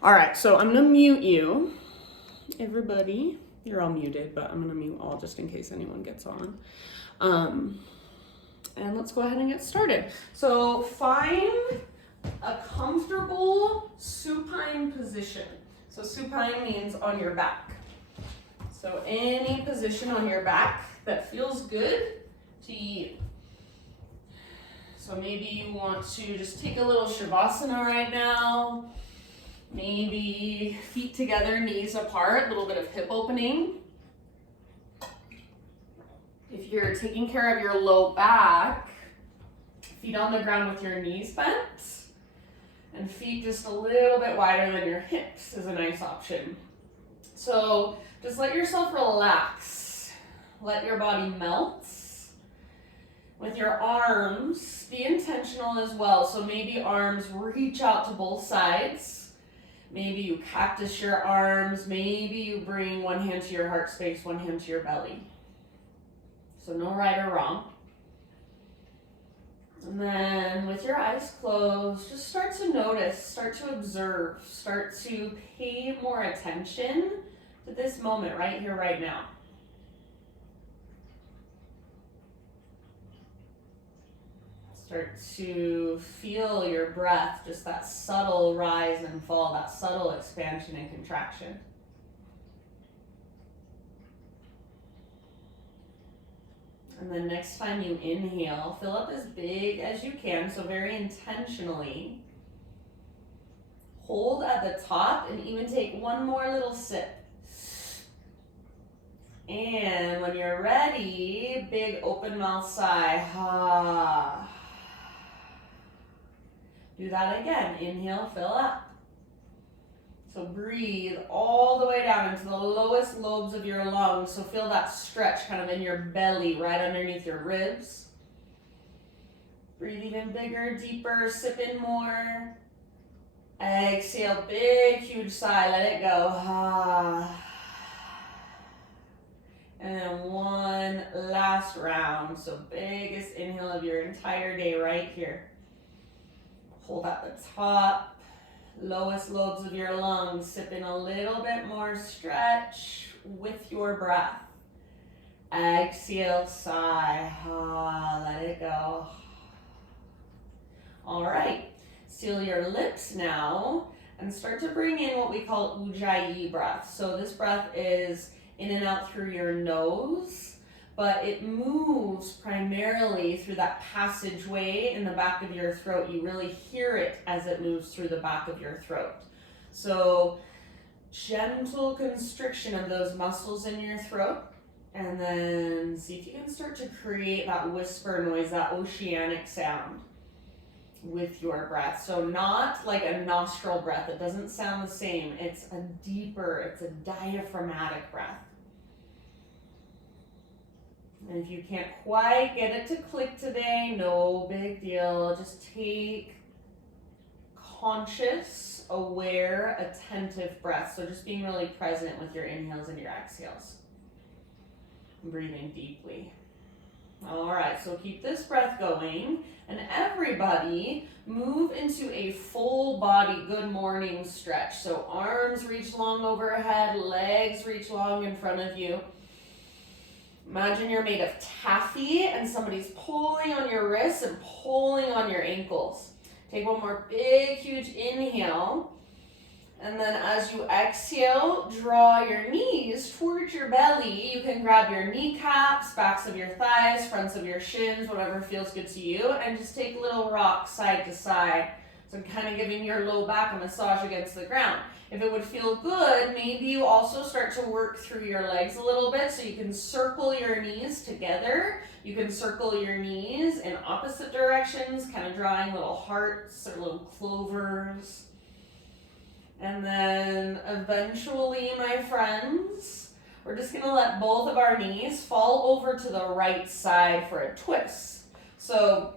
All right, so I'm gonna mute you, everybody. You're all muted, but I'm gonna mute all just in case anyone gets on. And let's go ahead and get started. So find a comfortable supine position. So supine means on your back. So any position on your back that feels good to you. So maybe you want to just take a little Shavasana right now. Maybe feet together, knees apart, a little bit of hip opening. If you're taking care of your low back, feet on the ground with your knees bent, and feet just a little bit wider than your hips is a nice option. So just let yourself relax. Let your body melt. With your arms, be intentional as well. So maybe arms reach out to both sides. Maybe you cactus your arms. Maybe you bring one hand to your heart space, one hand to your belly. So no right or wrong. And then with your eyes closed, just start to notice, start to observe, start to pay more attention to this moment right here, right now. Start to feel your breath, just that subtle rise and fall, that subtle expansion and contraction. And then next time you inhale, fill up as big as you can, so very intentionally. Hold at the top and even take one more little sip. And when you're ready, big open mouth sigh. Ha. Do that again. Inhale, fill up. So breathe all the way down into the lowest lobes of your lungs. So feel that stretch kind of in your belly, right underneath your ribs. Breathe even bigger, deeper, sip in more. Exhale, big, huge sigh, let it go. Ah. And then one last round. So biggest inhale of your entire day right here. Hold at the top, lowest lobes of your lungs. Sip in a little bit more stretch with your breath. Exhale, sigh, let it go. All right, seal your lips now and start to bring in what we call Ujjayi breath. So this breath is in and out through your nose, but it moves primarily through that passageway in the back of your throat. You really hear it as it moves through the back of your throat. So gentle constriction of those muscles in your throat, and then see if you can start to create that whisper noise, that oceanic sound with your breath. So not like a nostril breath. It doesn't sound the same. It's a deeper, it's a diaphragmatic breath. And if you can't quite get it to click today, no big deal. Just take conscious, aware, attentive breath. So just being really present with your inhales and your exhales. Breathing deeply. All right, so keep this breath going. And everybody move into a full body good morning stretch. So arms reach long overhead, legs reach long in front of you. Imagine you're made of taffy and somebody's pulling on your wrists and pulling on your ankles. Take one more big, huge inhale. And then as you exhale, draw your knees towards your belly. You can grab your kneecaps, backs of your thighs, fronts of your shins, whatever feels good to you. And just take little rocks side to side. So kind of giving your low back a massage against the ground. If it would feel good, maybe you also start to work through your legs a little bit, so you can circle your knees together. You can circle your knees in opposite directions, kind of drawing little hearts or little clovers. And then eventually, my friends, we're just gonna let both of our knees fall over to the right side for a twist. So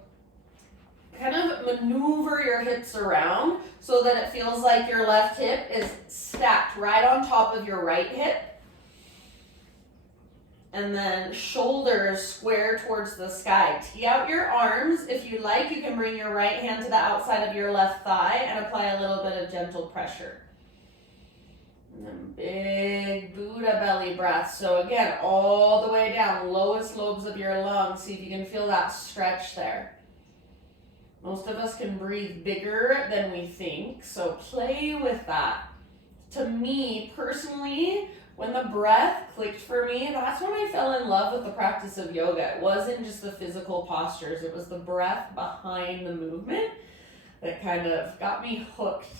kind of maneuver your hips around so that it feels like your left hip is stacked right on top of your right hip. And then shoulders square towards the sky. Tee out your arms. If you like, you can bring your right hand to the outside of your left thigh and apply a little bit of gentle pressure. And then big Buddha belly breath. So again, all the way down, lowest lobes of your lungs. See if you can feel that stretch there. Most of us can breathe bigger than we think, so play with that. To me, personally, when the breath clicked for me, that's when I fell in love with the practice of yoga. It wasn't just the physical postures, it was the breath behind the movement that kind of got me hooked.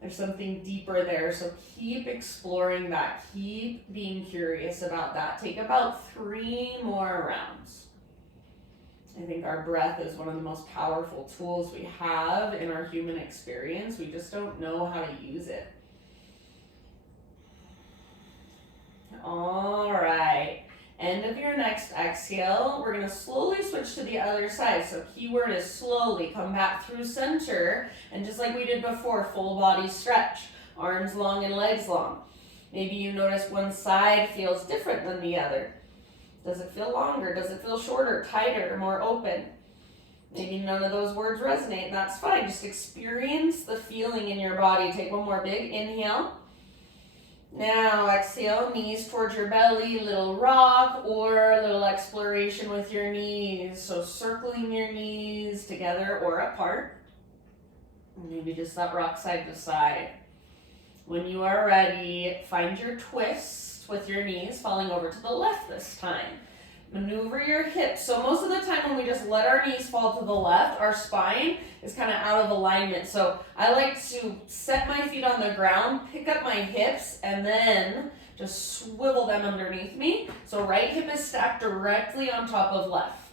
There's something deeper there, so keep exploring that. Keep being curious about that. Take about 3 more rounds. I think our breath is one of the most powerful tools we have in our human experience. We just don't know how to use it. All right. End of your next exhale. We're going to slowly switch to the other side. So keyword is slowly. Come back through center. And just like we did before, full body stretch. Arms long and legs long. Maybe you notice one side feels different than the other. Does it feel longer? Does it feel shorter, tighter, more open? Maybe none of those words resonate. That's fine. Just experience the feeling in your body. Take one more big inhale. Now exhale, knees towards your belly, little rock or a little exploration with your knees. So circling your knees together or apart. Maybe just that rock side to side. When you are ready, find your twist with your knees falling over to the left this time. Maneuver your hips. So most of the time when we just let our knees fall to the left, our spine is kind of out of alignment. So I like to set my feet on the ground, pick up my hips, and then just swivel them underneath me. So right hip is stacked directly on top of left.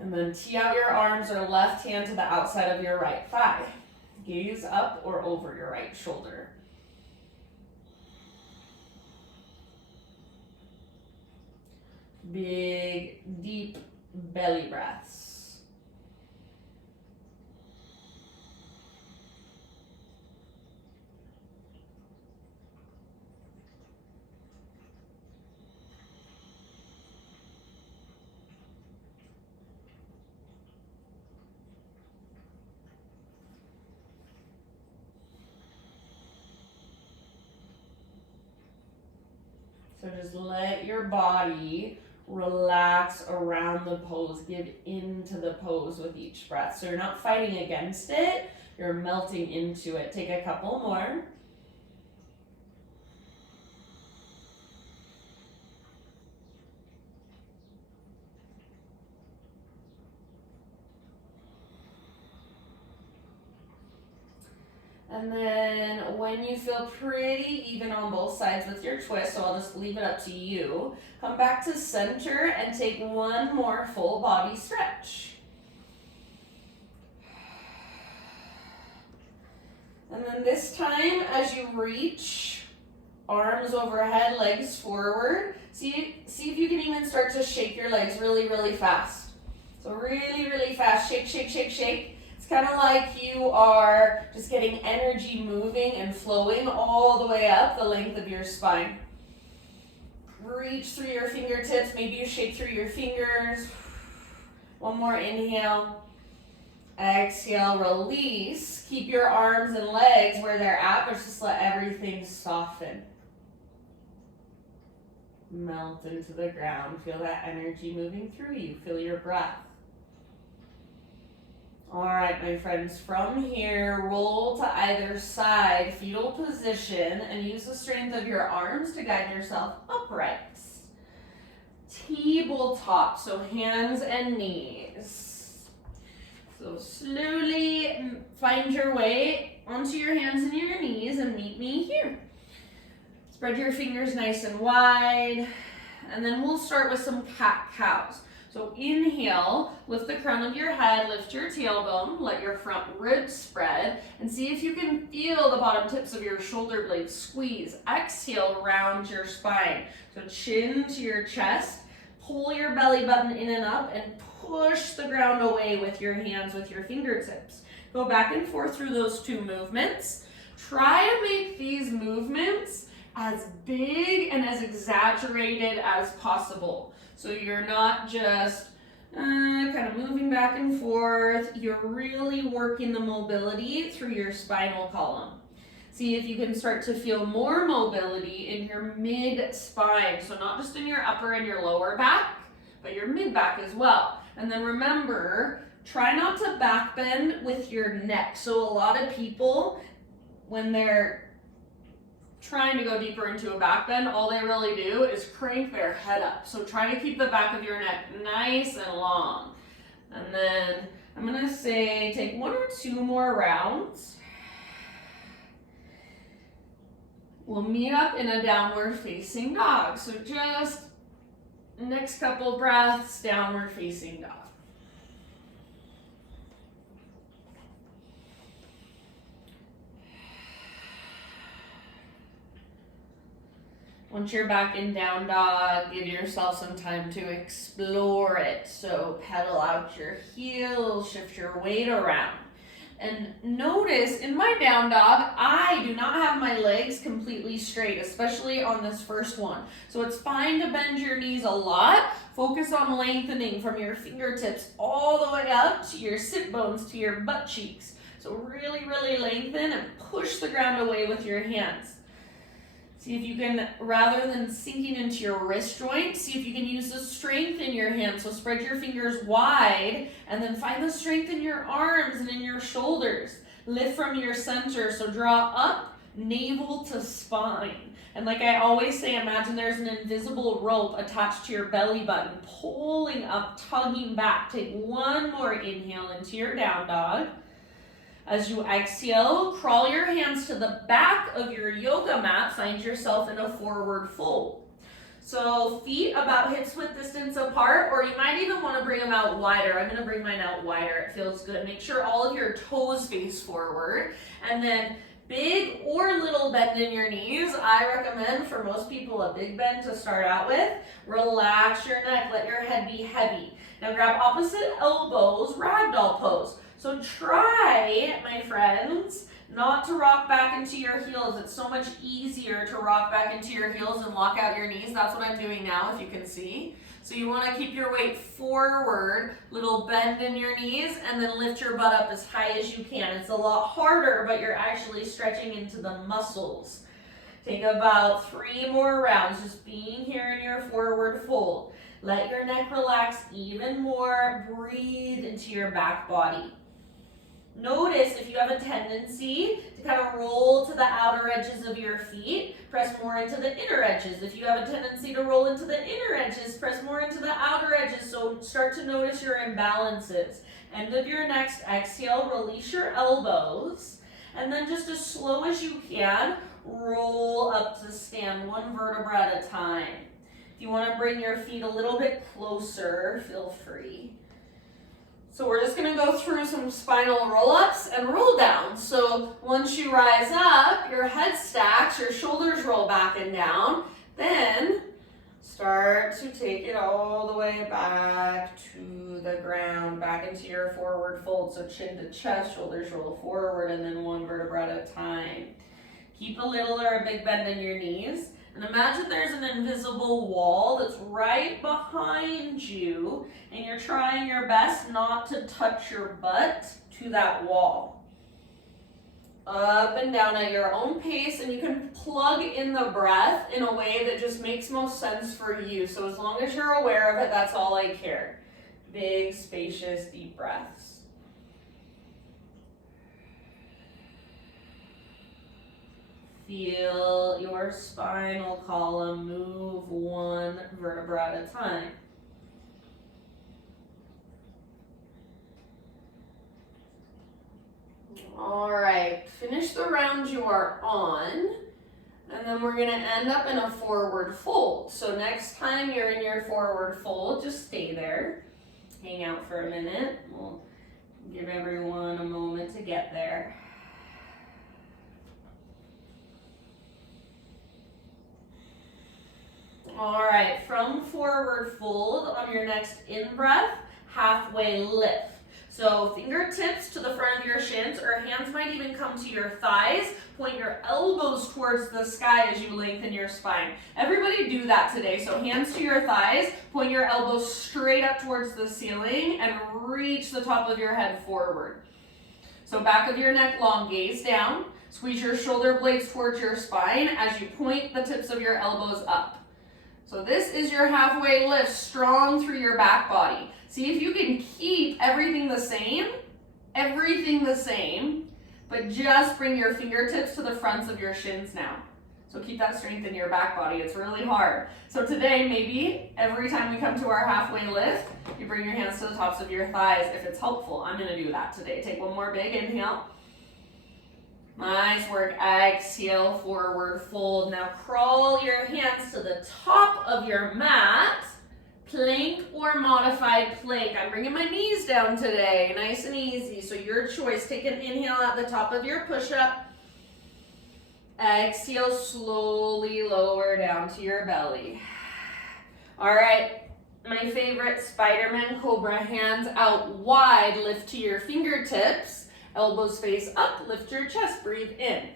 And then tee out your arms or left hand to the outside of your right thigh. Gaze up or over your right shoulder. Big, deep belly breaths. So just let your body relax around the pose. Give into the pose with each breath. So you're not fighting against it, you're melting into it. Take a couple more. And then when you feel pretty even on both sides with your twist, so I'll just leave it up to you, come back to center and take one more full body stretch. And then this time, as you reach, arms overhead, legs forward, see if you can even start to shake your legs really, really fast. So really, really fast, shake, shake, shake, shake. It's kind of like you are just getting energy moving and flowing all the way up the length of your spine. Reach through your fingertips. Maybe you shake through your fingers. One more inhale. Exhale, release. Keep your arms and legs where they're at, but just let everything soften. Melt into the ground. Feel that energy moving through you. Feel your breath. All right, my friends, from here, roll to either side, fetal position, and use the strength of your arms to guide yourself upright. Tabletop, so hands and knees. So slowly find your way onto your hands and your knees and meet me here. Spread your fingers nice and wide, and then we'll start with some cat-cows. So inhale, lift the crown of your head, lift your tailbone, let your front ribs spread, and see if you can feel the bottom tips of your shoulder blades squeeze. Exhale, round your spine. So chin to your chest, pull your belly button in and up, and push the ground away with your hands, with your fingertips. Go back and forth through those two movements. Try and make these movements as big and as exaggerated as possible. So you're not just kind of moving back and forth. You're really working the mobility through your spinal column. See if you can start to feel more mobility in your mid-spine. So not just in your upper and your lower back, but your mid-back as well. And then remember, try not to back bend with your neck. So a lot of people, when they're trying to go deeper into a back bend, all they really do is crank their head up. So try to keep the back of your neck nice and long. And then I'm gonna say take 1 or 2 more rounds. We'll meet up in a downward facing dog. So just next couple breaths, downward facing dog. Once you're back in down dog, give yourself some time to explore it. So pedal out your heels, shift your weight around. And notice in my down dog, I do not have my legs completely straight, especially on this first one. So it's fine to bend your knees a lot. Focus on lengthening from your fingertips all the way up to your sit bones, to your butt cheeks. So really, really lengthen and push the ground away with your hands. See if you can, rather than sinking into your wrist joint, see if you can use the strength in your hands. So spread your fingers wide and then find the strength in your arms and in your shoulders. Lift from your center. So draw up, navel to spine. And like I always say, imagine there's an invisible rope attached to your belly button, pulling up, tugging back. Take 1 more inhale into your down dog. As you exhale, crawl your hands to the back of your yoga mat. Find yourself in a forward fold. So feet about hips width distance apart, or you might even want to bring them out wider. I'm going to bring mine out wider. It feels good. Make sure all of your toes face forward. And then big or little bend in your knees. I recommend for most people a big bend to start out with. Relax your neck. Let your head be heavy. Now grab opposite elbows, ragdoll pose. So try, my friends, not to rock back into your heels. It's so much easier to rock back into your heels and lock out your knees. That's what I'm doing now, if you can see. So you want to keep your weight forward, little bend in your knees, and then lift your butt up as high as you can. It's a lot harder, but you're actually stretching into the muscles. Take about 3 more rounds, just being here in your forward fold. Let your neck relax even more. Breathe into your back body. Notice if you have a tendency to kind of roll to the outer edges of your feet, press more into the inner edges. If you have a tendency to roll into the inner edges, press more into the outer edges. So start to notice your imbalances. End of your next exhale, release your elbows, and then just as slow as you can, roll up to stand, 1 vertebra at a time. If you want to bring your feet a little bit closer, feel free. So we're just going to go through some spinal roll-ups and roll downs. So once you rise up, your head stacks, your shoulders roll back and down. Then start to take it all the way back to the ground, back into your forward fold. So chin to chest, shoulders roll forward, and then 1 vertebra at a time. Keep a little or a big bend in your knees. And imagine there's an invisible wall that's right behind you, and you're trying your best not to touch your butt to that wall. Up and down at your own pace, and you can plug in the breath in a way that just makes most sense for you. So as long as you're aware of it, that's all I care. Big, spacious, deep breaths. Feel your spinal column move 1 vertebra at a time. All right, finish the round you are on, and then we're going to end up in a forward fold. So next time you're in your forward fold, just stay there. Hang out for a minute. We'll give everyone a moment to get there. All right, from forward fold, on your next in-breath, halfway lift. So fingertips to the front of your shins, or hands might even come to your thighs. Point your elbows towards the sky as you lengthen your spine. Everybody do that today. So hands to your thighs, point your elbows straight up towards the ceiling, and reach the top of your head forward. So back of your neck long, gaze down. Squeeze your shoulder blades towards your spine as you point the tips of your elbows up. So this is your halfway lift, strong through your back body. See if you can keep everything the same, but just bring your fingertips to the fronts of your shins now. So keep that strength in your back body. It's really hard. So today, maybe every time we come to our halfway lift, you bring your hands to the tops of your thighs if it's helpful. I'm gonna do that today. Take one more big inhale. Nice work. Exhale, forward fold. Now crawl your hands to the top of your mat. Plank or modified plank. I'm bringing my knees down today. Nice and easy. So your choice. Take an inhale at the top of your push-up. Exhale, slowly lower down to your belly. All right. My favorite, Spider-Man Cobra. Hands out wide. Lift to your fingertips. Elbows face up, lift your chest, breathe in.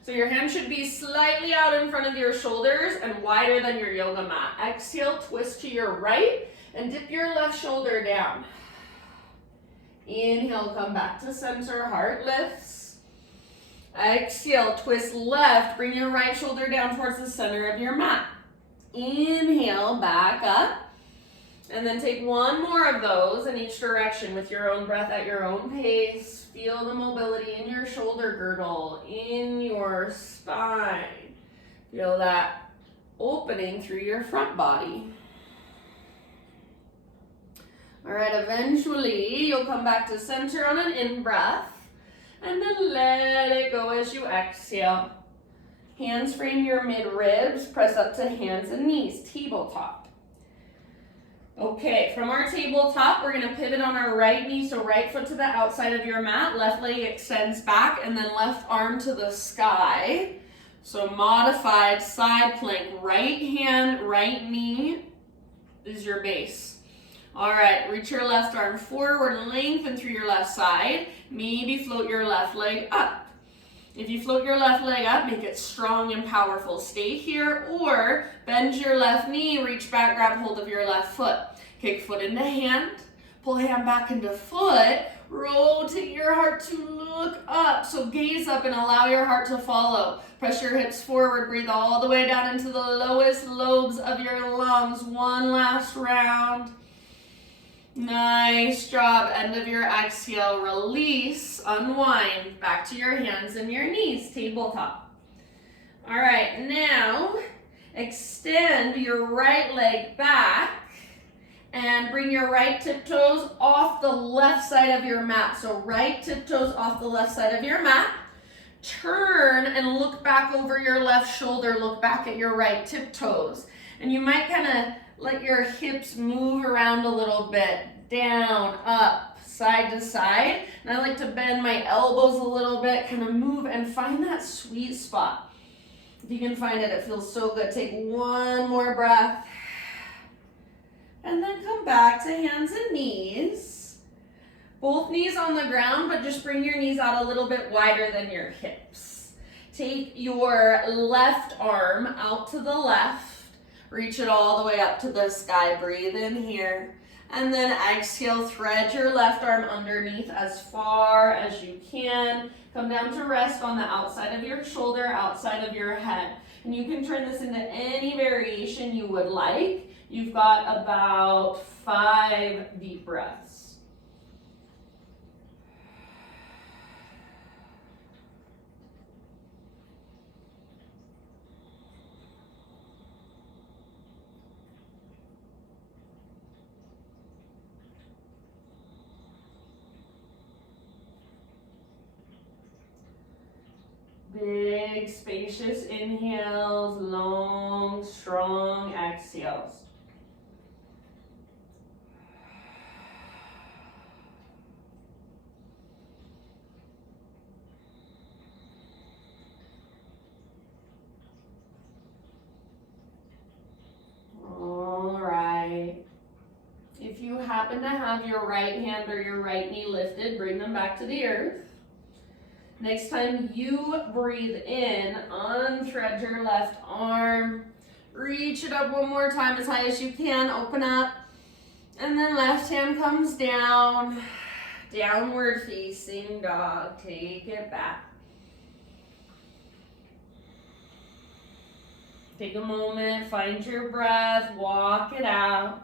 So your hands should be slightly out in front of your shoulders and wider than your yoga mat. Exhale, twist to your right and dip your left shoulder down. Inhale, come back to center, heart lifts. Exhale, twist left, bring your right shoulder down towards the center of your mat. Inhale, back up. And then take one more of those in each direction with your own breath at your own pace. Feel the mobility in your shoulder girdle, in your spine. Feel that opening through your front body. All right, eventually you'll come back to center on an in-breath and then let it go as you exhale. Hands frame your mid-ribs, press up to hands and knees, tabletop. Okay, from our tabletop, we're gonna pivot on our right knee, so right foot to the outside of your mat, left leg extends back, and then left arm to the sky. So modified side plank, right hand, right knee is your base. All right, reach your left arm forward, lengthen through your left side, maybe float your left leg up. If you float your left leg up, make it strong and powerful. Stay here or bend your left knee, reach back, grab hold of your left foot. Kick foot into hand, pull hand back into foot, rotate your heart to look up. So gaze up and allow your heart to follow. Press your hips forward, breathe all the way down into the lowest lobes of your lungs. One last round. Nice job. End of your exhale. Release, unwind, back to your hands and your knees, tabletop. All right, now extend your right leg back and bring your right tiptoes off the left side of your mat. So right tiptoes off the left side of your mat. Turn and look back over your left shoulder. Look back at your right tiptoes. And you might kind of let your hips move around a little bit, down, up, side to side. And I like to bend my elbows a little bit, kind of move and find that sweet spot. If you can find it, it feels so good. Take one more breath. And then come back to hands and knees. Both knees on the ground, but just bring your knees out a little bit wider than your hips. Take your left arm out to the left. Reach it all the way up to the sky. Breathe in here. And then exhale, thread your left arm underneath as far as you can. Come down to rest on the outside of your shoulder, outside of your head. And you can turn this into any variation you would like. You've got about 5 deep breaths. Big, spacious inhales, long, strong exhales. All right. If you happen to have your right hand or your right knee lifted, bring them back to the earth. Next time you breathe in, unthread your left arm. Reach it up one more time as high as you can. Open up. And then left hand comes down. Downward facing dog. Take it back. Take a moment, find your breath, walk it out.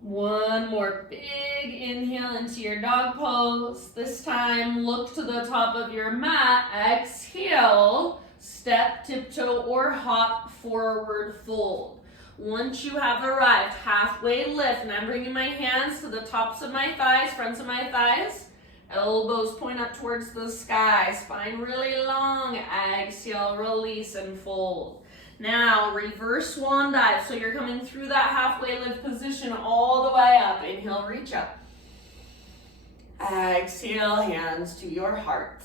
One more big inhale into your dog pose. This time, look to the top of your mat. Exhale, step, tiptoe, or hop, forward fold. Once you have arrived, halfway lift, and I'm bringing my hands to the tops of my thighs, fronts of my thighs. Elbows point up towards the sky, spine really long. Exhale, release and fold. Now, reverse swan dive. So you're coming through that halfway lift position all the way up. Inhale, reach up. Exhale, hands to your heart.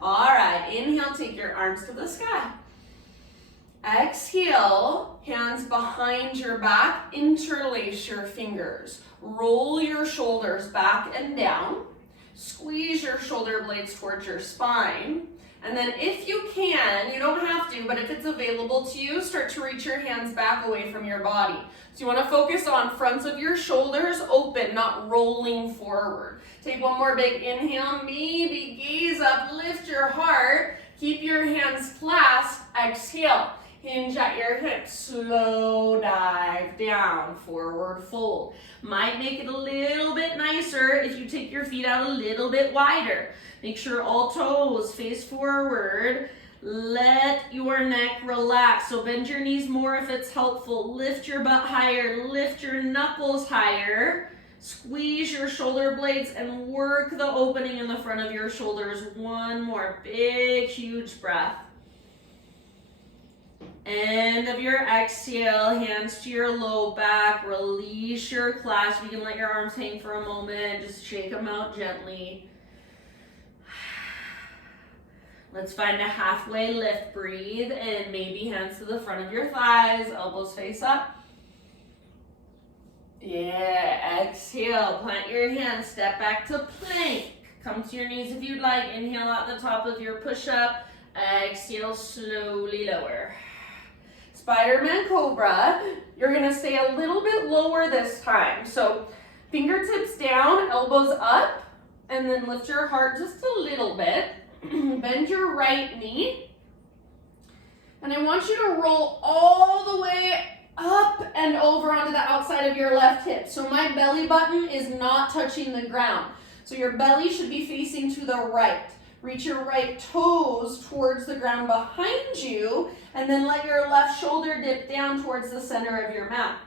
All right, inhale, take your arms to the sky. Exhale, hands behind your back, interlace your fingers. Roll your shoulders back and down. Squeeze your shoulder blades towards your spine. And then if you can, you don't have to, but if it's available to you, start to reach your hands back away from your body. So you want to focus on fronts of your shoulders open, not rolling forward. Take one more big inhale, maybe gaze up, lift your heart, keep your hands clasped, exhale. Hinge at your hips, slow dive down, forward fold. Might make it a little bit nicer if you take your feet out a little bit wider. Make sure all toes face forward. Let your neck relax. So bend your knees more if it's helpful. Lift your butt higher, lift your knuckles higher. Squeeze your shoulder blades and work the opening in the front of your shoulders. One more big, huge breath. End of your exhale, hands to your low back, release your clasp. You can let your arms hang for a moment, just shake them out gently. Let's find a halfway lift, breathe in, maybe hands to the front of your thighs, elbows face up. Yeah, exhale, plant your hands, step back to plank. Come to your knees if you'd like, inhale at the top of your push-up, exhale, slowly lower. Spider-Man Cobra, you're gonna stay a little bit lower this time. So fingertips down, elbows up, and then lift your heart just a little bit. Bend your right knee. And I want you to roll all the way up and over onto the outside of your left hip. So my belly button is not touching the ground. So your belly should be facing to the right. Reach your right toes towards the ground behind you, and then let your left shoulder dip down towards the center of your mat.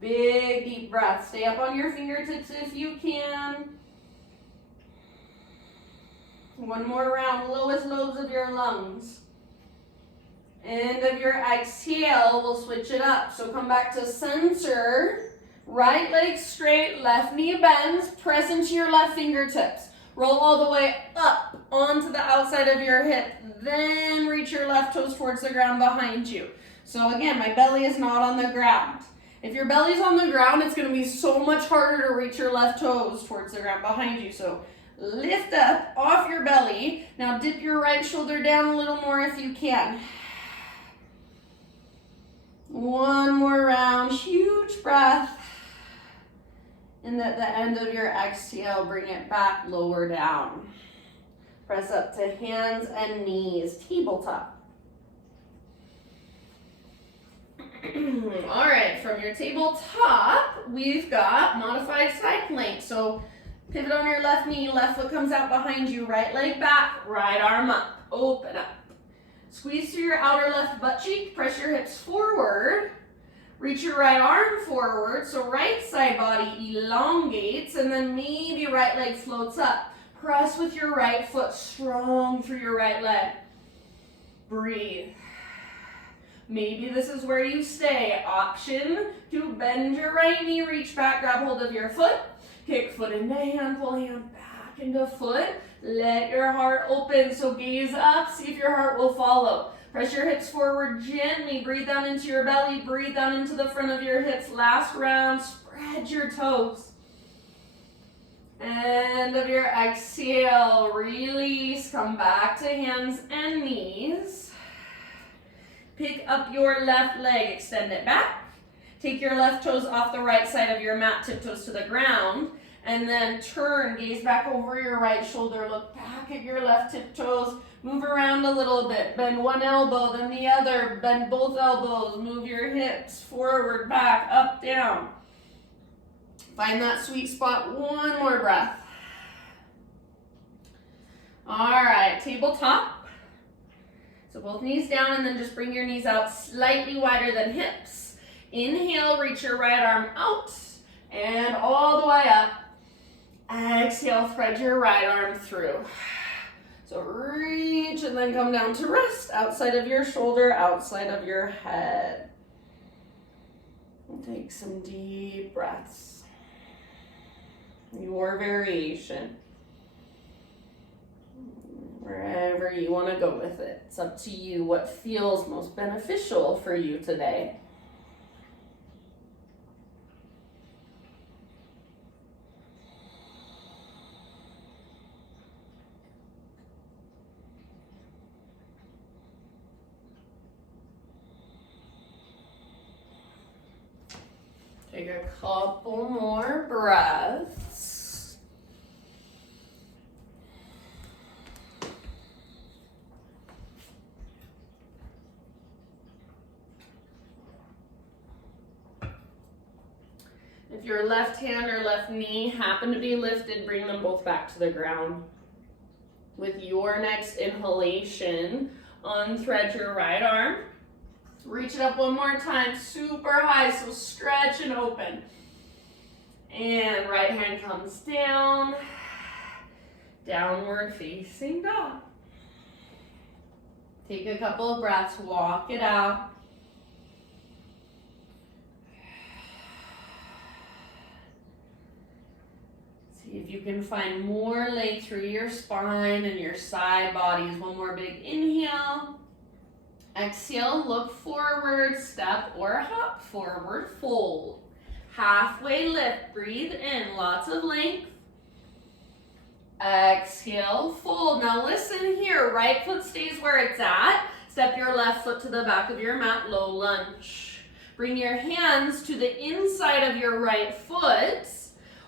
Big, deep breath. Stay up on your fingertips if you can. One more round, lowest lobes of your lungs. End of your exhale, we'll switch it up. So come back to center. Right leg straight, left knee bends, press into your left fingertips. Roll all the way up onto the outside of your hip. Then reach your left toes towards the ground behind you. So again, my belly is not on the ground. If your belly's on the ground, it's going to be so much harder to reach your left toes towards the ground behind you. So lift up off your belly. Now dip your right shoulder down a little more if you can. One more round, huge breath. And at the end of your exhale, bring it back, lower down. Press up to hands and knees, tabletop. All right, from your tabletop, we've got modified side plank. So pivot on your left knee, left foot comes out behind you, right leg back, right arm up, open up. Squeeze through your outer left butt cheek, press your hips forward. Reach your right arm forward, so right side body elongates, and then maybe right leg floats up. Press with your right foot strong through your right leg. Breathe. Maybe this is where you stay. Option to bend your right knee, reach back, grab hold of your foot. Kick foot into hand, pull hand back into foot. Let your heart open, so gaze up, see if your heart will follow. Press your hips forward gently, breathe down into your belly, breathe down into the front of your hips. Last round, spread your toes. End of your exhale, release, come back to hands and knees. Pick up your left leg, extend it back. Take your left toes off the right side of your mat, tiptoes to the ground. And then turn, gaze back over your right shoulder, look back at your left tiptoes, move around a little bit, bend one elbow, then the other, bend both elbows, move your hips forward, back, up, down. Find that sweet spot, one more breath. All right, tabletop. So both knees down and then just bring your knees out slightly wider than hips. Inhale, reach your right arm out and all the way up. Exhale, thread your right arm through. So reach and then come down to rest, outside of your shoulder, outside of your head. And take some deep breaths. Your variation. Wherever you want to go with it. It's up to you what feels most beneficial for you today. Take a couple more breaths. If your left hand or left knee happen to be lifted, bring them both back to the ground. With your next inhalation, unthread your right arm. Reach it up one more time, super high, so stretch and open. And right hand comes down, downward facing dog. Take a couple of breaths, walk it out. See if you can find more leg through your spine and your side bodies. One more big inhale. Exhale, look forward, step or hop forward, fold. Halfway lift, breathe in, lots of length. Exhale, fold. Now listen here, right foot stays where it's at. Step your left foot to the back of your mat, low lunge. Bring your hands to the inside of your right foot.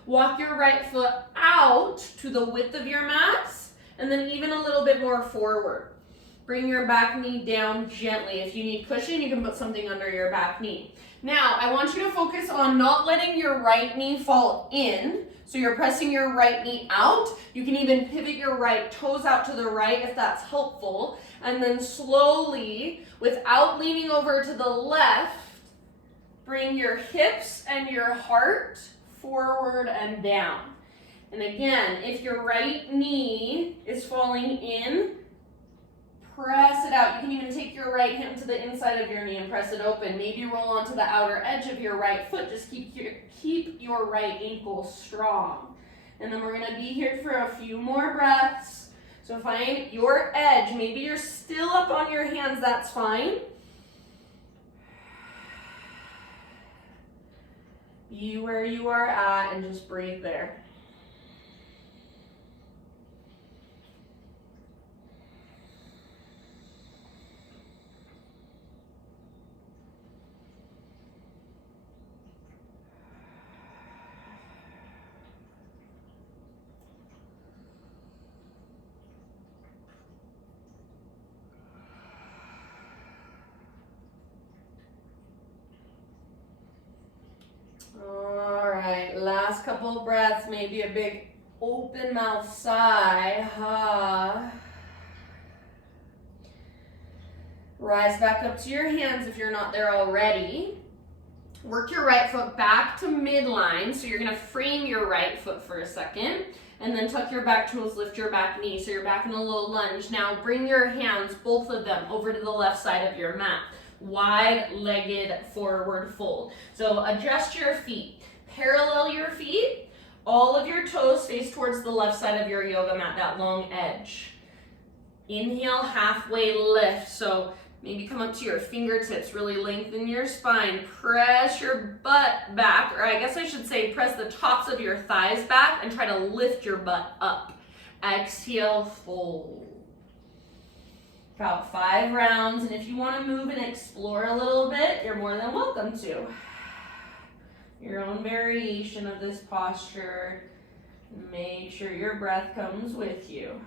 Walk your right foot out to the width of your mat, and then even a little bit more forward. Bring your back knee down gently. If you need cushion, you can put something under your back knee. Now, I want you to focus on not letting your right knee fall in. So you're pressing your right knee out. You can even pivot your right toes out to the right if that's helpful. And then slowly, without leaning over to the left, bring your hips and your heart forward and down. And again, if your right knee is falling in, press it out. You can even take your right hand to the inside of your knee and press it open. Maybe roll onto the outer edge of your right foot. Just keep your right ankle strong. And then we're going to be here for a few more breaths. So find your edge. Maybe you're still up on your hands. That's fine. Be where you are at and just breathe there. All right, last couple of breaths, maybe a big open mouth sigh. Rise back up to your hands if you're not there already. Work your right foot back to midline, so you're gonna frame your right foot for a second, and then tuck your back toes, lift your back knee, so you're back in a low lunge. Now bring your hands, both of them, over to the left side of your mat. Wide-legged forward fold. So adjust your feet, parallel your feet, all of your toes face towards the left side of your yoga mat, that long edge. Inhale, halfway lift. So maybe come up to your fingertips, really lengthen your spine, press your butt back, or I guess I should say press the tops of your thighs back and try to lift your butt up. Exhale, fold. About 5 rounds, and if you want to move and explore a little bit, you're more than welcome to. Your own variation of this posture. Make sure your breath comes with you.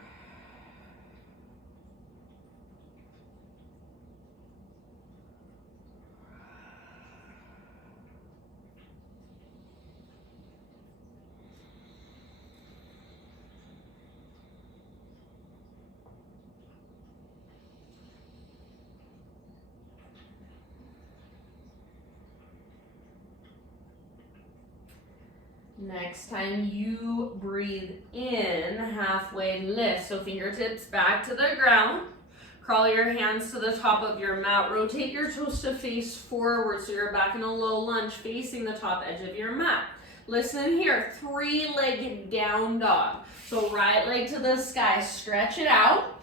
Next time you breathe in, halfway lift. So fingertips back to the ground. Crawl your hands to the top of your mat. Rotate your toes to face forward so you're back in a low lunge facing the top edge of your mat. Listen here, 3-legged down dog. So right leg to the sky, stretch it out.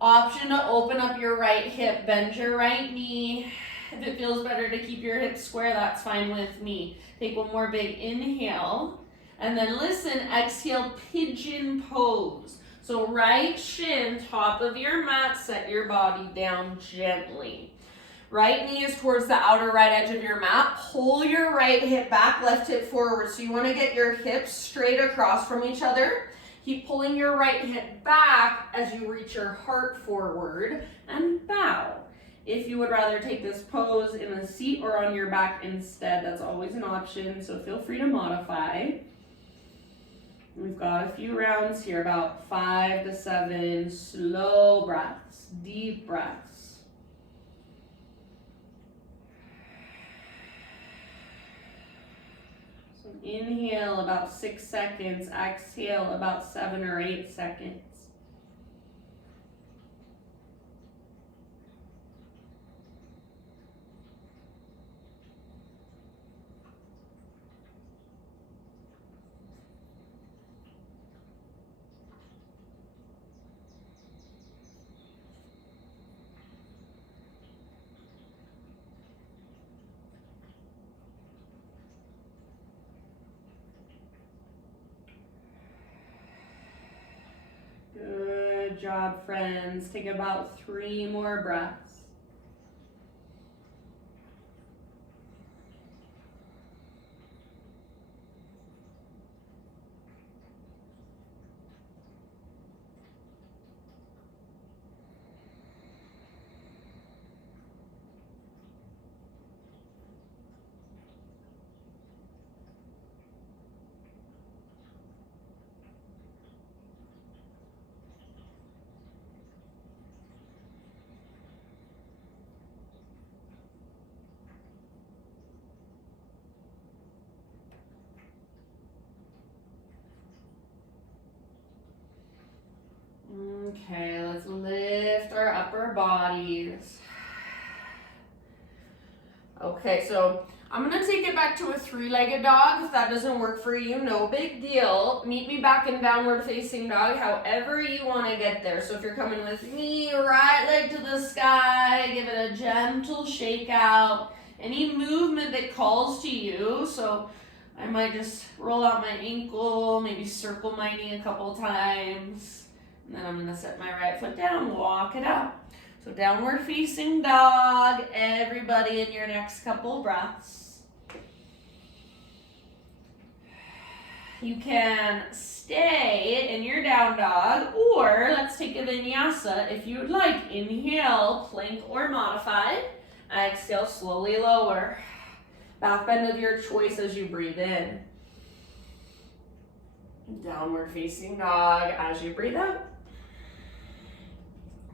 Option to open up your right hip, bend your right knee. If it feels better to keep your hips square, that's fine with me. Take one more big inhale. And then listen, exhale, pigeon pose. So right shin, top of your mat, set your body down gently. Right knee is towards the outer right edge of your mat. Pull your right hip back, left hip forward. So you want to get your hips straight across from each other. Keep pulling your right hip back as you reach your heart forward and bow. If you would rather take this pose in a seat or on your back instead, that's always an option, so feel free to modify. We've got a few rounds here, about 5 to 7 slow breaths, deep breaths. So inhale about 6 seconds, exhale about 7 or 8 seconds. Good job, friends. Take about 3 more breaths. Okay, let's lift our upper bodies. Okay, so I'm gonna take it back to a 3-legged dog. If that doesn't work for you, no big deal. Meet me back in downward facing dog, however you wanna get there. So if you're coming with me, right leg to the sky, give it a gentle shake out. Any movement that calls to you, so I might just roll out my ankle, maybe circle my knee a couple times. And then I'm going to set my right foot down, walk it out. So downward facing dog, everybody in your next couple breaths. You can stay in your down dog, or let's take a vinyasa if you would like. Inhale, plank or modified. Exhale, slowly lower. Back bend of your choice as you breathe in. Downward facing dog as you breathe out.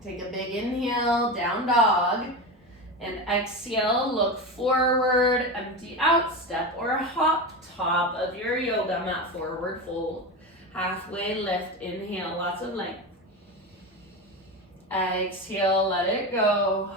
Take a big inhale, down dog, and exhale, look forward, empty out, step or hop, top of your yoga mat, forward fold, halfway lift, inhale, lots of length. Exhale, let it go.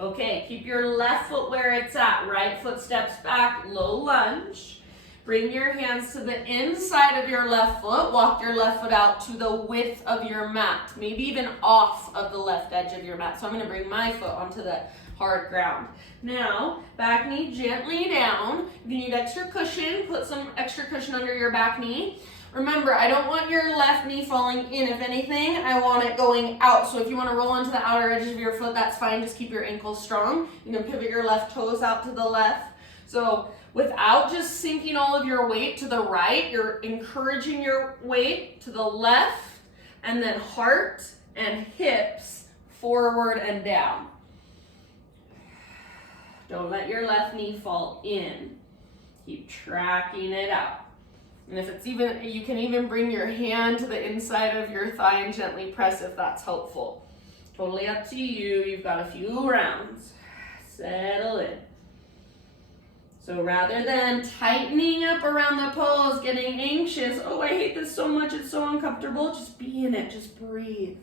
Okay, keep your left foot where it's at, right foot steps back, low lunge. Bring your hands to the inside of your left foot. Walk your left foot out to the width of your mat, maybe even off of the left edge of your mat. So I'm going to bring my foot onto the hard ground. Now, back knee gently down. If you need extra cushion, put some extra cushion under your back knee. Remember, I don't want your left knee falling in. If anything, I want it going out. So if you want to roll onto the outer edges of your foot, that's fine. Just keep your ankles strong. You can pivot your left toes out to the left. So Without just sinking all of your weight to the right, you're encouraging your weight to the left, and then heart and hips forward and down. Don't let your left knee fall in. Keep tracking it out. And if it's even, you can even bring your hand to the inside of your thigh and gently press if that's helpful. Totally up to you. You've got a few rounds. Settle in. So rather than tightening up around the pose, getting anxious, oh, I hate this so much, it's so uncomfortable, just be in it, just breathe.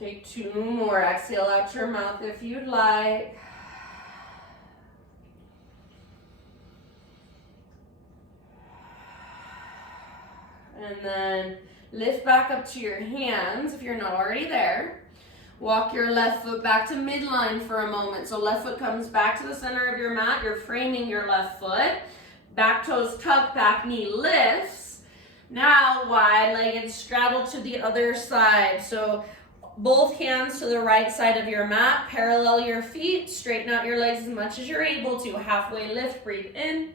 Take 2 more. Exhale out your mouth if you'd like. And then lift back up to your hands if you're not already there. Walk your left foot back to midline for a moment. So left foot comes back to the center of your mat. You're framing your left foot. Back toes tuck, back knee lifts. Now wide-legged straddle to the other side. So both hands to the right side of your mat. Parallel your feet. Straighten out your legs as much as you're able to. Halfway lift. Breathe in.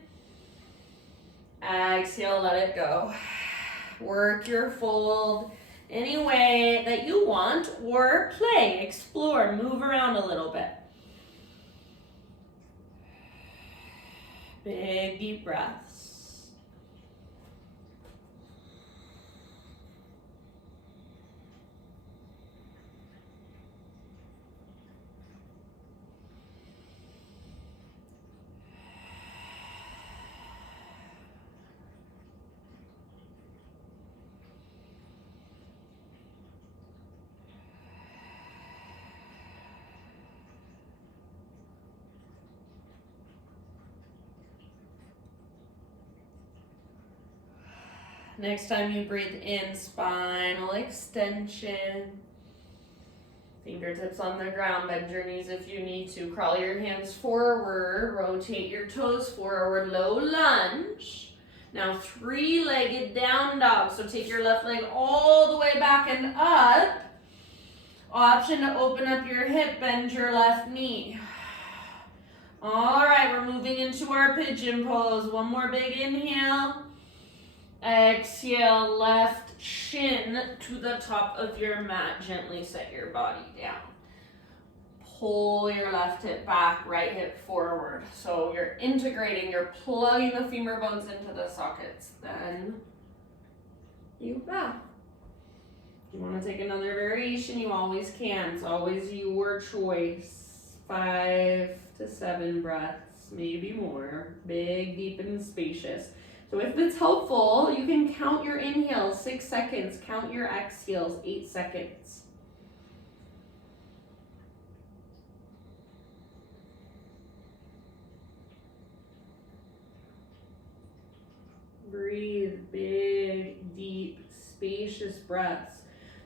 Exhale, let it go. Work your fold any way that you want, or play, explore, move around a little bit. Big deep breaths. Next time you breathe in, spinal extension. Fingertips on the ground, bend your knees if you need to. Crawl your hands forward, rotate your toes forward, low lunge. Now 3-legged down dog. So take your left leg all the way back and up. Option to open up your hip, bend your left knee. All right, we're moving into our pigeon pose. One more big inhale. Exhale, left shin to the top of your mat. Gently set your body down. Pull your left hip back, right hip forward. So you're integrating, you're plugging the femur bones into the sockets. Then you bow. If you want to take another variation, you always can. It's always your choice. 5 to 7 breaths, maybe more. Big, deep, and spacious. So if it's helpful, you can count your inhales, 6 seconds. Count your exhales, 8 seconds. Breathe big, deep, spacious breaths.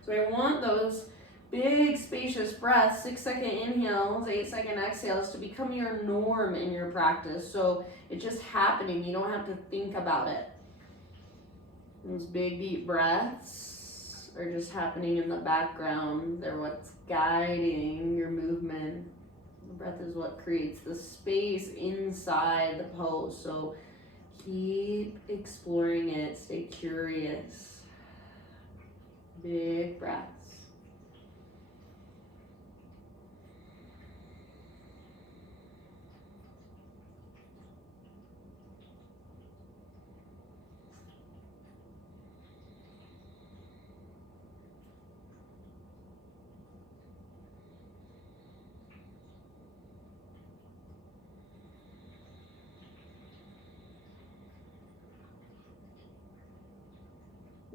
So I want those big, spacious breaths, 6-second inhales, 8-second exhales, to become your norm in your practice. So it's just happening. You don't have to think about it. Those big, deep breaths are just happening in the background. They're what's guiding your movement. The breath is what creates the space inside the pose. So keep exploring it. Stay curious. Big breaths.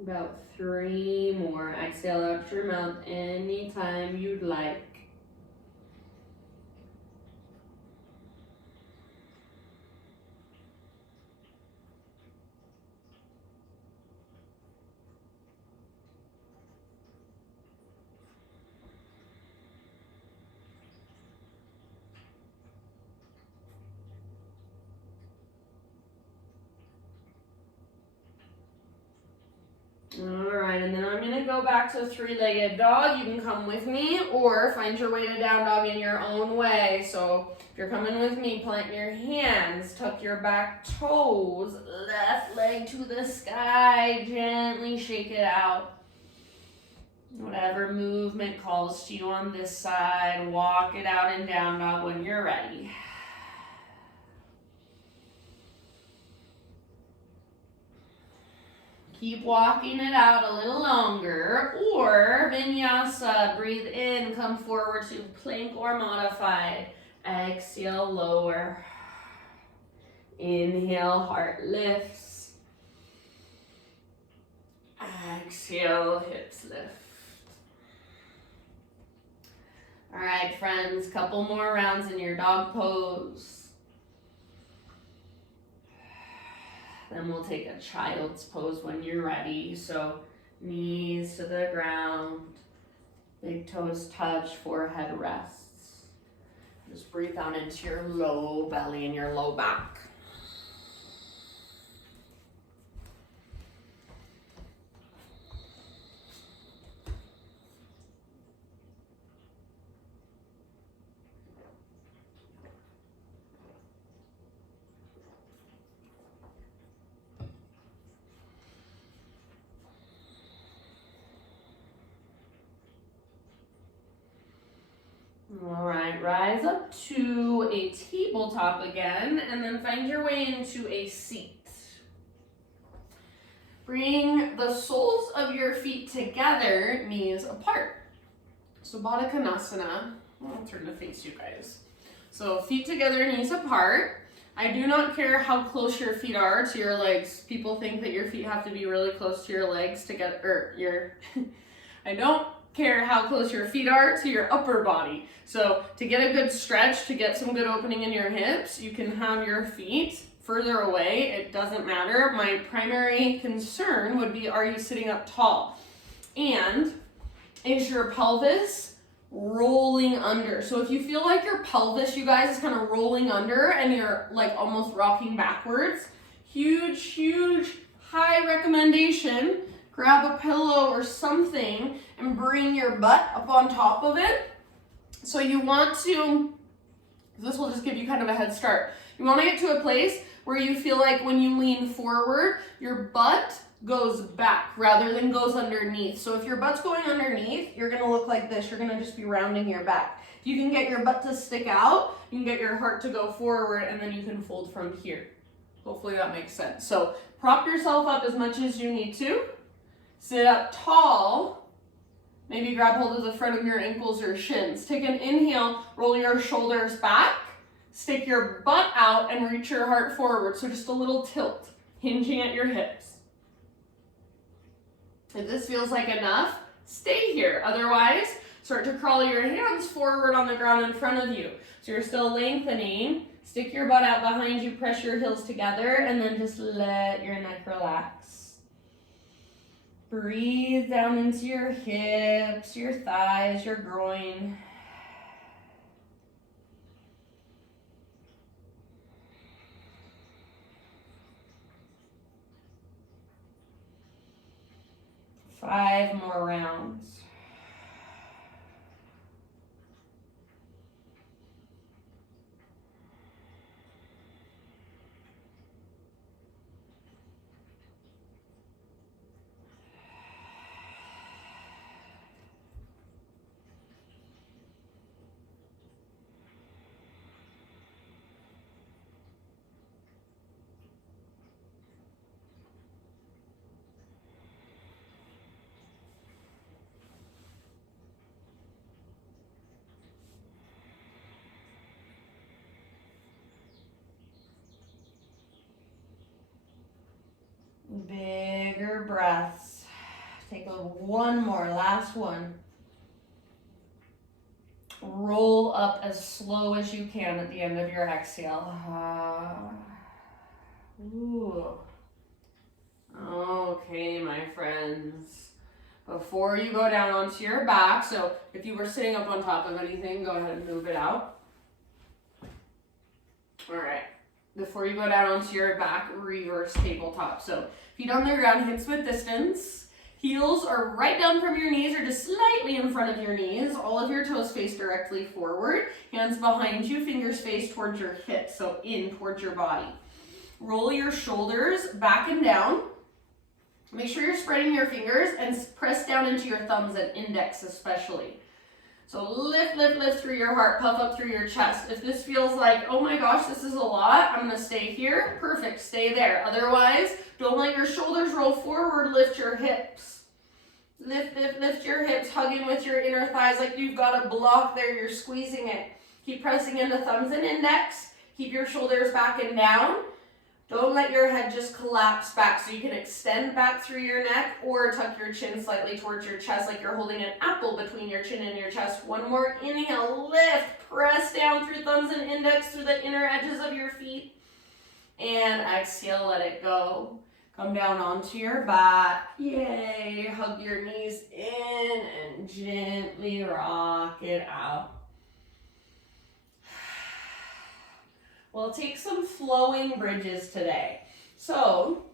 About 3 more. Exhale out your mouth anytime you'd like. Alright, and then I'm going to go back to three-legged dog. You can come with me or find your way to down dog in your own way. So if you're coming with me, plant your hands, tuck your back toes, left leg to the sky, gently shake it out. Whatever movement calls to you on this side, walk it out in down dog when you're ready. Keep walking it out a little longer, or vinyasa, breathe in, come forward to plank or modified. Exhale, lower. Inhale, heart lifts. Exhale, hips lift. All right, friends, couple more rounds in your dog pose. Then we'll take a child's pose when you're ready. So knees to the ground, big toes touch, forehead rests. Just breathe down into your low belly and your low back. All right, rise up to a tabletop again, and then find your way into a seat. Bring the soles of your feet together, knees apart. So Baddha Konasana, I'll turn to face you guys. So feet together, knees apart. I do not care how close your feet are to your legs. People think that your feet have to be really close to your legs to get, I don't care how close your feet are to your upper body. So to get a good stretch, to get some good opening in your hips, you can have your feet further away. It doesn't matter. My primary concern would be, are you sitting up tall? And is your pelvis rolling under? So if you feel like your pelvis, you guys, is kind of rolling under and you're like almost rocking backwards, huge, high recommendation. Grab a pillow or something and bring your butt up on top of it. So you want to, this will just give you kind of a head start. You want to get to a place where you feel like when you lean forward, your butt goes back rather than goes underneath. So if your butt's going underneath, you're going to look like this. You're going to just be rounding your back. If you can get your butt to stick out, you can get your heart to go forward, and then you can fold from here. Hopefully that makes sense. So prop yourself up as much as you need to. Sit up tall. Maybe grab hold of the front of your ankles or shins. Take an inhale, roll your shoulders back, stick your butt out, and reach your heart forward. So just a little tilt, hinging at your hips. If this feels like enough, stay here. Otherwise, start to crawl your hands forward on the ground in front of you. So you're still lengthening. Stick your butt out behind you, press your heels together, and then just let your neck relax. Breathe down into your hips, your thighs, your groin. Five more rounds. Bigger breaths. Take one more, last one. Roll up as slow as you can at the end of your exhale. Ooh. Okay, my friends. Before you go down onto your back, so if you were sitting up on top of anything, go ahead and move it out. All right. Before you go down onto your back, reverse tabletop. So feet on the ground, hips width distance. Heels are right down from your knees or just slightly in front of your knees. All of your toes face directly forward. Hands behind you, fingers face towards your hips, so in towards your body. Roll your shoulders back and down. Make sure you're spreading your fingers and press down into your thumbs and index especially. So lift, lift, lift through your heart, puff up through your chest. If this feels like, oh my gosh, this is a lot, I'm gonna stay here. Perfect, stay there. Otherwise, don't let your shoulders roll forward, lift your hips. Lift, lift, lift your hips, hug in with your inner thighs like you've got a block there, you're squeezing it. Keep pressing into thumbs and index. Keep your shoulders back and down. Don't let your head just collapse back, so you can extend back through your neck or tuck your chin slightly towards your chest like you're holding an apple between your chin and your chest. One more inhale, lift, press down through thumbs and index through the inner edges of your feet. And exhale, let it go. Come down onto your back. Yay, hug your knees in and gently rock it out. We'll take some flowing bridges today. So,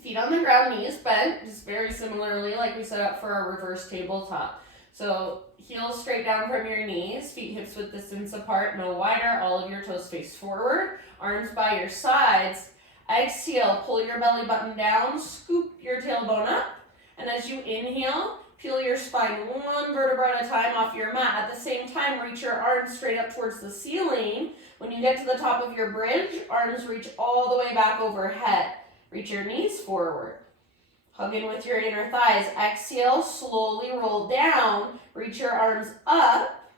feet on the ground, knees bent, just very similarly like we set up for our reverse tabletop. So, heels straight down from your knees, feet hips width distance apart, no wider, all of your toes face forward, arms by your sides. Exhale, pull your belly button down, scoop your tailbone up, and as you inhale, peel your spine one vertebra at a time off your mat. At the same time, reach your arms straight up towards the ceiling. When you get to the top of your bridge, arms reach all the way back overhead. Reach your knees forward. Hug in with your inner thighs. Exhale, slowly roll down. Reach your arms up.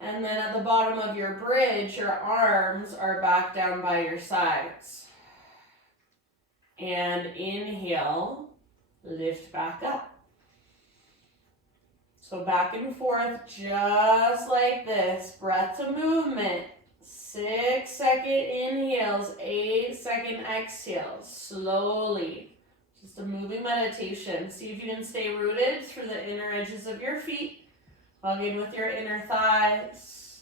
And then at the bottom of your bridge, your arms are back down by your sides. And inhale, lift back up. So back and forth, just like this. Breath to movement. 6-second inhales, 8-second exhales, slowly. Just a moving meditation. See if you can stay rooted through the inner edges of your feet. Hug in with your inner thighs.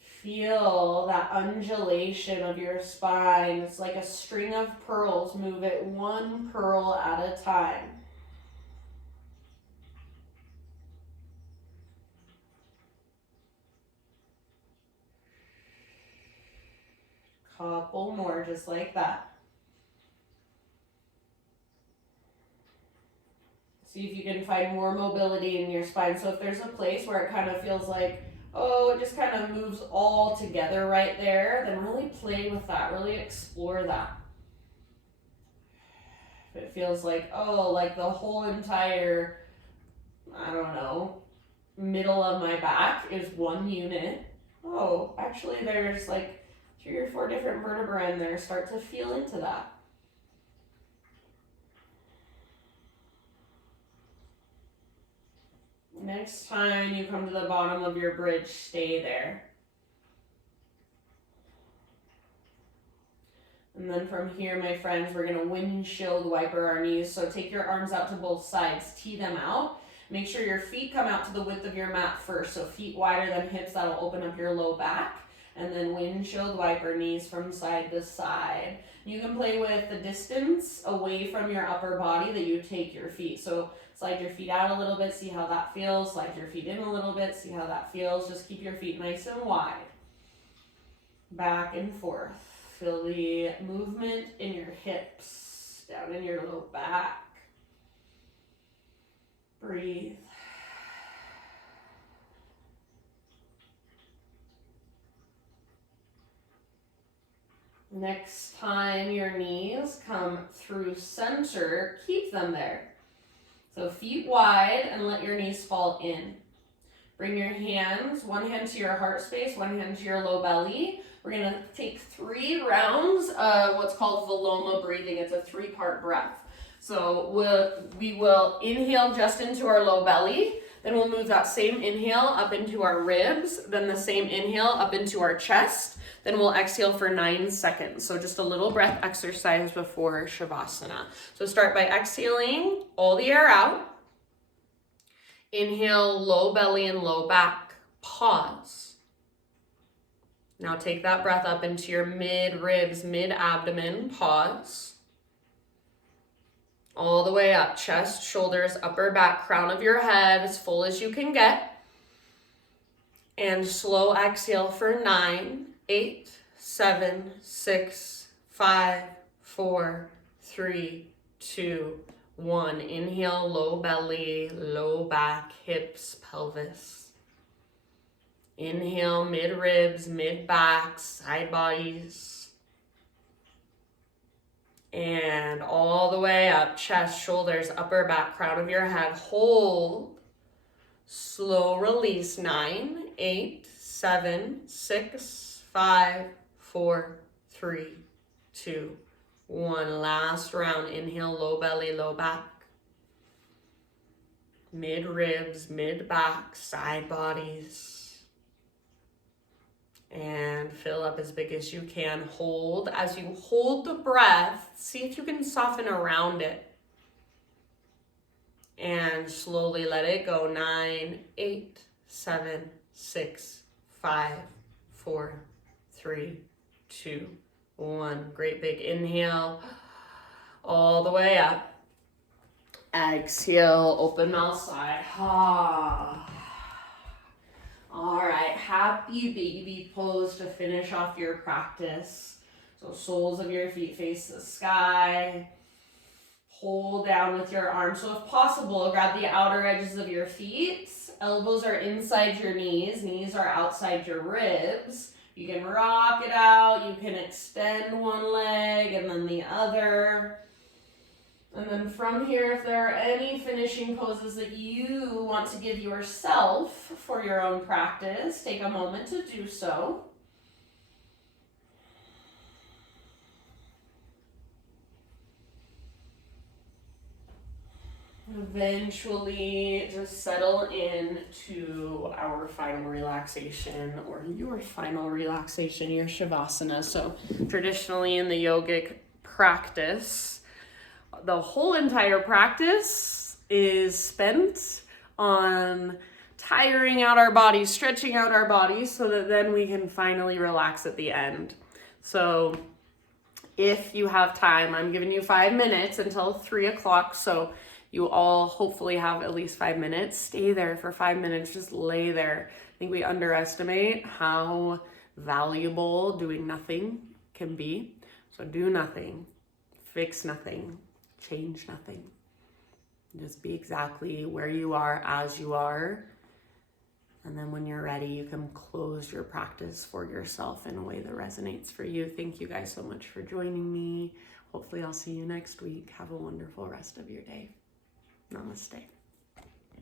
Feel that undulation of your spine. It's like a string of pearls. Move it one pearl at a time. Couple more, just like that. See if you can find more mobility in your spine. So if there's a place where it kind of feels like, oh, it just kind of moves all together right there, then really play with that, really explore that. If it feels like, oh, like the whole entire, I don't know, middle of my back is one unit. Oh, actually there's like 3 or 4 different vertebrae in there. Start to feel into that. Next time you come to the bottom of your bridge, stay there. And then from here, my friends, we're gonna windshield wiper our knees. So take your arms out to both sides, tee them out. Make sure your feet come out to the width of your mat first. So feet wider than hips, that'll open up your low back. And then windshield wiper knees from side to side. You can play with the distance away from your upper body that you take your feet. So slide your feet out a little bit, see how that feels. Slide your feet in a little bit, see how that feels. Just keep your feet nice and wide. Back and forth. Feel the movement in your hips, down in your low back. Breathe. Next time your knees come through center, keep them there. So feet wide and let your knees fall in. Bring your hands, one hand to your heart space, one hand to your low belly. We're going to take 3 rounds of what's called Viloma breathing. It's a 3-part breath. So we will inhale just into our low belly. Then we'll move that same inhale up into our ribs. Then the same inhale up into our chest. Then we'll exhale for 9 seconds. So just a little breath exercise before Shavasana. So start by exhaling all the air out. Inhale, low belly and low back. Pause. Now take that breath up into your mid ribs, mid abdomen. Pause. all the way up, chest, shoulders, upper back, crown of your head, as full as you can get. And slow exhale for 9, 8, 7, 6, 5, 4, 3, 2, 1. Inhale, low belly, low back, hips, pelvis. Inhale, mid ribs, mid back, side bodies. And all the way up, chest, shoulders, upper back, crown of your head. Hold. Slow release. 9, 8, 7, 6, 5, 4, 3, 2, 1. Last round. Inhale, low belly, low back. Mid ribs, mid back, side bodies. And fill up as big as you can. Hold. As you hold the breath, see if you can soften around it. And slowly let it go. 9, 8, 7, 6, 5, 4, 3, 2, 1. Great big inhale. All the way up. Exhale, open mouth side. All right, happy baby pose to finish off your practice. So soles of your feet face the sky. Hold down with your arms. So if possible, grab the outer edges of your feet. Elbows are inside your knees. Knees are outside your ribs. You can rock it out. You can extend one leg and then the other. And then from here, if there are any finishing poses that you want to give yourself for your own practice, take a moment to do so. Eventually, just settle into our final relaxation, or your final relaxation, your Shavasana. So traditionally in the yogic practice, the whole entire practice is spent on tiring out our bodies, stretching out our bodies, so that then we can finally relax at the end. So if you have time, I'm giving you 5 minutes until 3 o'clock. So you all hopefully have at least 5 minutes. Stay there for 5 minutes, just lay there. I think we underestimate how valuable doing nothing can be. So do nothing, fix nothing, change nothing. Just be exactly where you are as you are. And then when you're ready, you can close your practice for yourself in a way that resonates for you. Thank you guys so much for joining me. Hopefully I'll see you next week. Have a wonderful rest of your day. Namaste.